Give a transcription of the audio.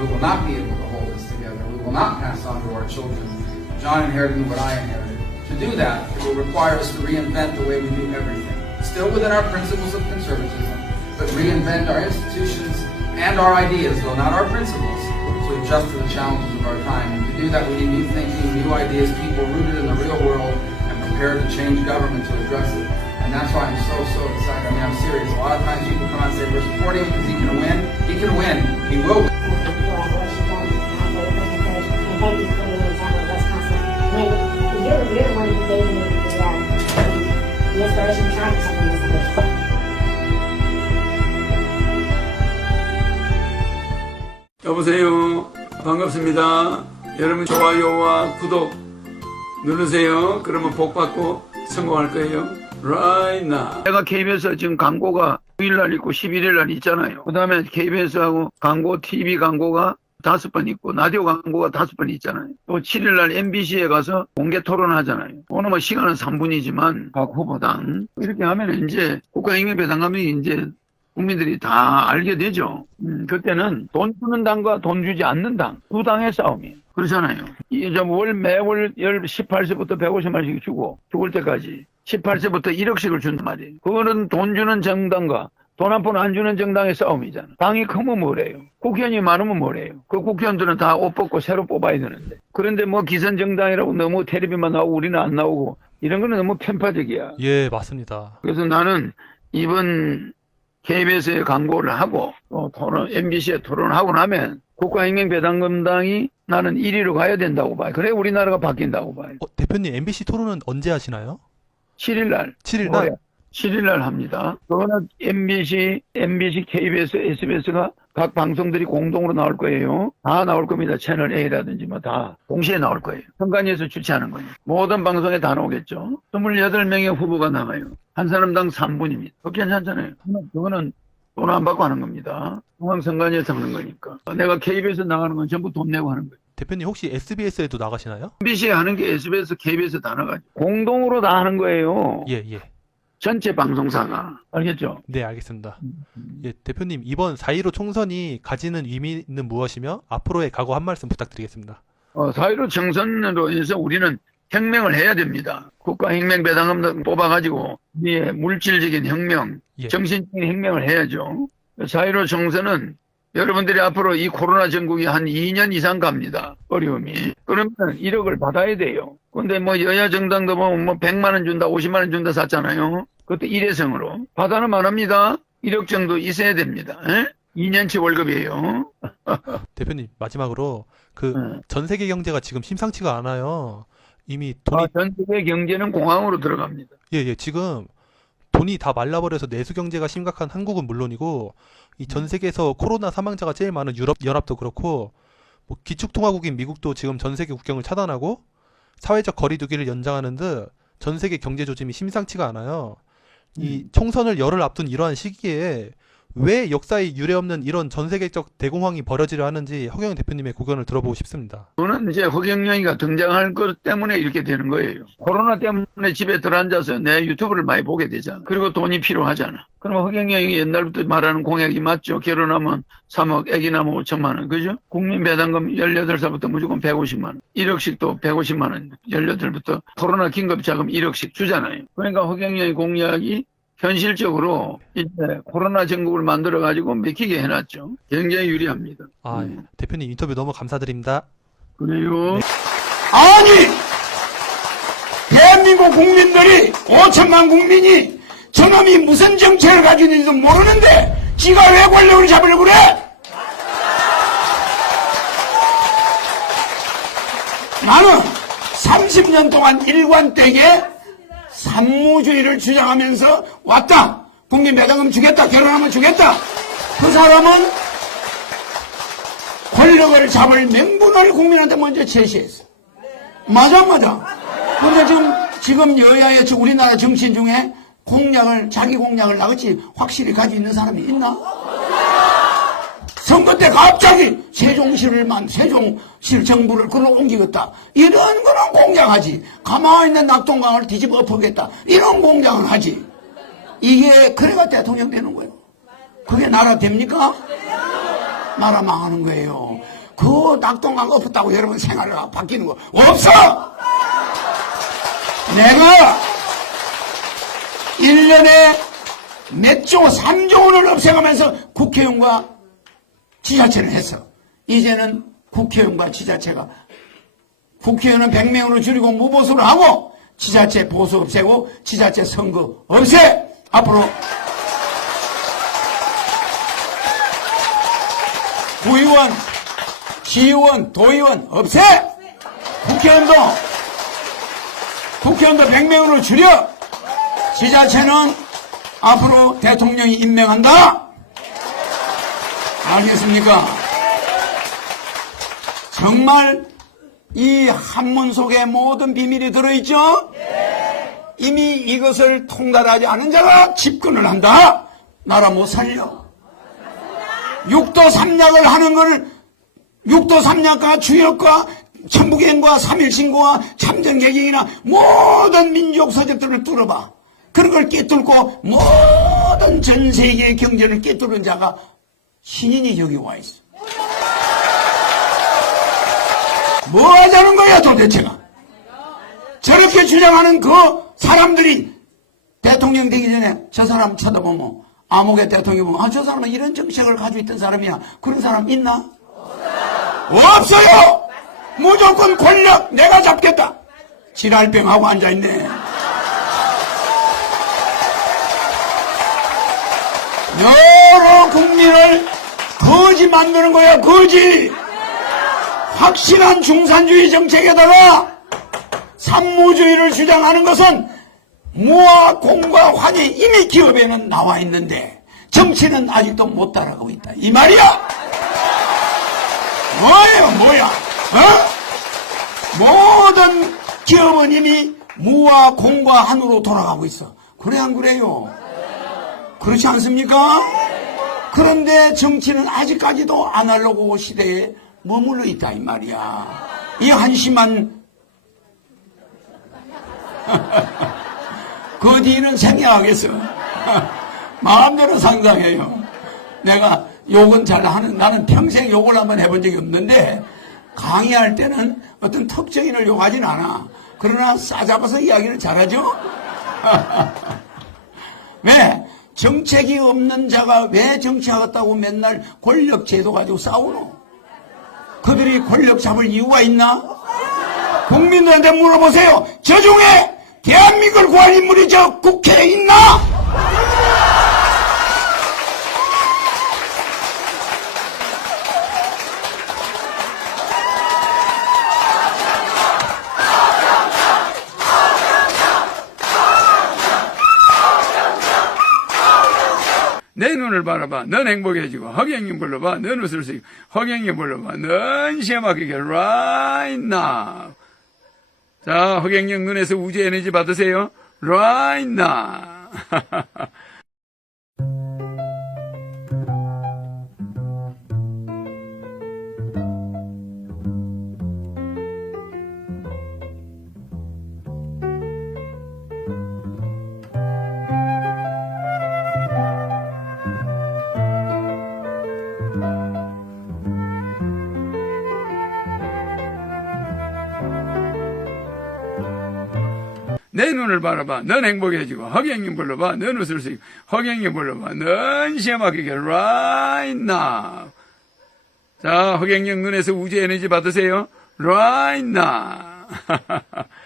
We will not be able to hold this together. We will not pass on to our children. John inherited what I inherited. To do that, it will require us to reinvent the way we do everything. Still within our principles of conservatism, but reinvent our institutions and our ideas, though not our principles, to adjust to the challenges of our time. And to do that, we need new thinking, new ideas, people rooted in the real world and prepared to change government to address it. And that's why I'm so, so excited. I mean, I'm serious. A lot of times people come out and say, we're supporting him because he can win. He can win. He will win. You're, you're the one who gave me the, uh, the inspiration to try something this way. 여보세요. 반갑습니다. 여러분 좋아요와 구독 누르세요. 그러면 복 받고 성공할 거예요. Right now. 내가 KBS 지금 광고가 9일날 있고 11일날 있잖아요. 그 다음에 KBS하고 광고, TV 광고가 다섯 번 있고, 라디오 광고가 다섯 번 있잖아요. 또 7일 날 MBC에 가서 공개 토론 하잖아요. 오늘 뭐 시간은 3분이지만 각 후보당 이렇게 하면 이제 국가인민배당감이 이제 국민들이 다 알게 되죠. 음, 그때는 돈 주는 당과 돈 주지 않는 당, 두 당의 싸움이에요. 그렇잖아요. 이제 월, 매월 열 18세부터 150만씩 주고, 죽을 때까지 18세부터 1억씩을 준단 말이에요. 그거는 돈 주는 정당과 돈 한 푼 안 주는 정당의 싸움이잖아. 당이 크면 뭐래요? 국회의원이 많으면 뭐래요? 그 국회의원들은 다 옷 벗고 새로 뽑아야 되는데. 그런데 뭐 기선 정당이라고 너무 텔레비만 나오고 우리는 안 나오고, 이런 거는 너무 편파적이야. 예, 맞습니다. 그래서 나는 이번 KBS에 광고를 하고 또 토론, MBC에 토론을 하고 나면 국가혁명배당금당이 나는 1위로 가야 된다고 봐요. 그래 우리나라가 바뀐다고 봐요. 어, 대표님 MBC 토론은 언제 하시나요? 7일 날. 7일 날? 7일 날 합니다. 그거는 MBC, MBC, KBS, SBS가 각 방송들이 공동으로 나올 거예요. 다 나올 겁니다. 채널 A라든지 뭐 다 동시에 나올 거예요. 선관위에서 주최하는 거예요. 모든 방송에 다 나오겠죠. 28명의 후보가 나와요. 한 사람당 3분입니다. 그거 괜찮잖아요. 그거는 돈 안 받고 하는 겁니다. 중앙선관위에서 하는 거니까. 내가 KBS 나가는 건 전부 돈 내고 하는 거예요. 대표님 혹시 SBS에도 나가시나요? MBC 하는 게 SBS, KBS 다 나가죠. 공동으로 다 하는 거예요. 예, 예. 전체 방송사가. 알겠죠? 네, 알겠습니다. 음. 예, 대표님 이번 4.15 총선이 가지는 의미는 무엇이며 앞으로의 각오 한 말씀 부탁드리겠습니다. 어, 4.15 정선으로 해서 우리는 혁명을 해야 됩니다. 국가 혁명 배당금 뽑아가지고 우리의 물질적인 혁명, 예. 정신적인 혁명을 해야죠. 4.15 정선은 여러분들이 앞으로 이 코로나 전국이 한 2년 이상 갑니다. 어려움이. 그러면 1억을 받아야 돼요. 근데 뭐 여야 정당도 보면 뭐 100만 원 준다, 50만 원 준다 샀잖아요. 그것도 일회성으로. 받아는 안 합니다. 1억 정도 있어야 됩니다. 에? 2년치 월급이에요. 대표님 마지막으로 그 네. 전 세계 경제가 지금 심상치가 않아요. 이미 돈이 아, 전 세계 경제는 공황으로 들어갑니다. 예, 예. 지금 돈이 다 말라버려서 내수 경제가 심각한 한국은 물론이고 이 전 세계에서 코로나 사망자가 제일 많은 유럽 연합도 그렇고 뭐 기축통화국인 미국도 지금 전 세계 국경을 차단하고 사회적 거리두기를 연장하는 듯 전 세계 경제 조짐이 심상치가 않아요. 이 총선을 열흘 앞둔 이러한 시기에 왜 역사에 유례없는 이런 전 세계적 대공황이 벌어지려 하는지 허경영 대표님의 고견을 들어보고 싶습니다. 그거는 이제 허경영이가 등장할 것 때문에 이렇게 되는 거예요. 코로나 때문에 집에 들어앉아서 내 유튜브를 많이 보게 되잖아. 그리고 돈이 필요하잖아. 그럼 허경영이 옛날부터 말하는 공약이 맞죠. 결혼하면 3억, 애기 나면 5천만 원. 그죠? 국민 배당금 18살부터 무조건 150만 원. 1억씩 또 150만 원. 18부터 코로나 긴급 자금 1억씩 주잖아요. 그러니까 허경영의 공약이 현실적으로 이제 코로나 전국을 만들어 가지고 맥히게 해놨죠. 굉장히 유리합니다. 아, 음. 대표님 인터뷰 너무 감사드립니다. 그래요. 아니 대한민국 국민들이 5천만 국민이 저놈이 무슨 정책을 가지고 있는지도 모르는데 지가 왜 권력을 잡으려고 그래? 나는 30년 동안 일관되게 산무주의를 주장하면서 왔다. 국민 배당금 주겠다. 결혼하면 주겠다. 그 사람은 권력을 잡을 명분을 국민한테 먼저 제시했어. 맞아, 맞아. 근데 지금, 지금 여야의 저 우리나라 정치인 중에 공약을, 자기 공약을 나같이 확실히 가지고 있는 사람이 있나? 선거 때 갑자기 세종시를 만, 세종시 정부를 끌어옮기겠다. 이런 거는 공약하지. 가만히 있는 낙동강을 뒤집어 엎겠다. 이런 공약을 하지. 이게, 그래가 대통령 되는 거예요. 그게 나라 됩니까? 나라 망하는 거예요. 그 낙동강 엎었다고 여러분 생활이 바뀌는 거 없어! 내가 1년에 몇 조, 3조 원을 없애가면서 국회의원과 지자체를 했어. 이제는 국회의원과 지자체가 국회의원은 100명으로 줄이고 무보수를 하고 지자체 보수 없애고 지자체 선거 없애! 앞으로 구의원, 시의원, 도의원 없애! 국회의원도 국회의원도 100명으로 줄여! 지자체는 앞으로 대통령이 임명한다! 알겠습니까? 정말 이 한문 속에 모든 비밀이 들어있죠? 이미 이것을 통달하지 않은 자가 집권을 한다? 나라 못 살려. 육도 삼약을 하는 걸 육도 삼약과 주역과 천부경과 삼일신고와 참전개경이나 모든 민족 서적들을 뚫어봐. 그런 걸 깨뚫고 모든 전 세계의 경제를 깨뚫은 자가 신인이 여기 와 있어. 뭐 하자는 거야 도대체가? 저렇게 주장하는 그 사람들이 대통령 되기 전에 저 사람 쳐다보면 암흑의 대통령 보면 아 저 사람은 이런 정책을 가지고 있던 사람이야 그런 사람 있나? 없어요! 무조건 권력 내가 잡겠다 지랄병하고 앉아있네 여러 국민을 거지 만드는 거야 거지 확실한 중산주의 정책에다가 산무주의를 주장하는 것은 무와 공과 환이 이미 기업에는 나와 있는데 정치는 아직도 못 따라가고 있다. 이 말이야! 뭐예요, 뭐야? 어? 모든 기업은 이미 무와 공과 한으로 돌아가고 있어. 그래, 안 그래요? 그렇지 않습니까? 그런데 정치는 아직까지도 아날로그 시대에 머물러 있다, 이 말이야. 이 한심한 그 뒤는 생략하겠어. 마음대로 상상해요. 내가 욕은 잘 하는, 나는 평생 욕을 한번 해본 적이 없는데, 강의할 때는 어떤 특정인을 욕하진 않아. 그러나 싸잡아서 이야기를 잘하죠? 왜? 정책이 없는 자가 왜 정치하겠다고 맨날 권력 제도 가지고 싸우노? 그들이 권력 잡을 이유가 있나? 국민들한테 물어보세요. 저 중에 대한민국을 구할 인물이 저 국회에 있나? 내 눈을 바라봐. 넌 행복해지고 허경영 불러봐. 넌 웃을 수 있고 허경영 불러봐. 넌 시험하게 right now. 자, 허경영 눈에서 우주 에너지 받으세요. right now. 내 눈을 바라봐. 넌 행복해지고 허경영 불러봐. 넌 웃을 수 있고 허경영 불러봐. 넌 시험하게 right now. 자, 허경영 눈에서 우주 에너지 받으세요. right now.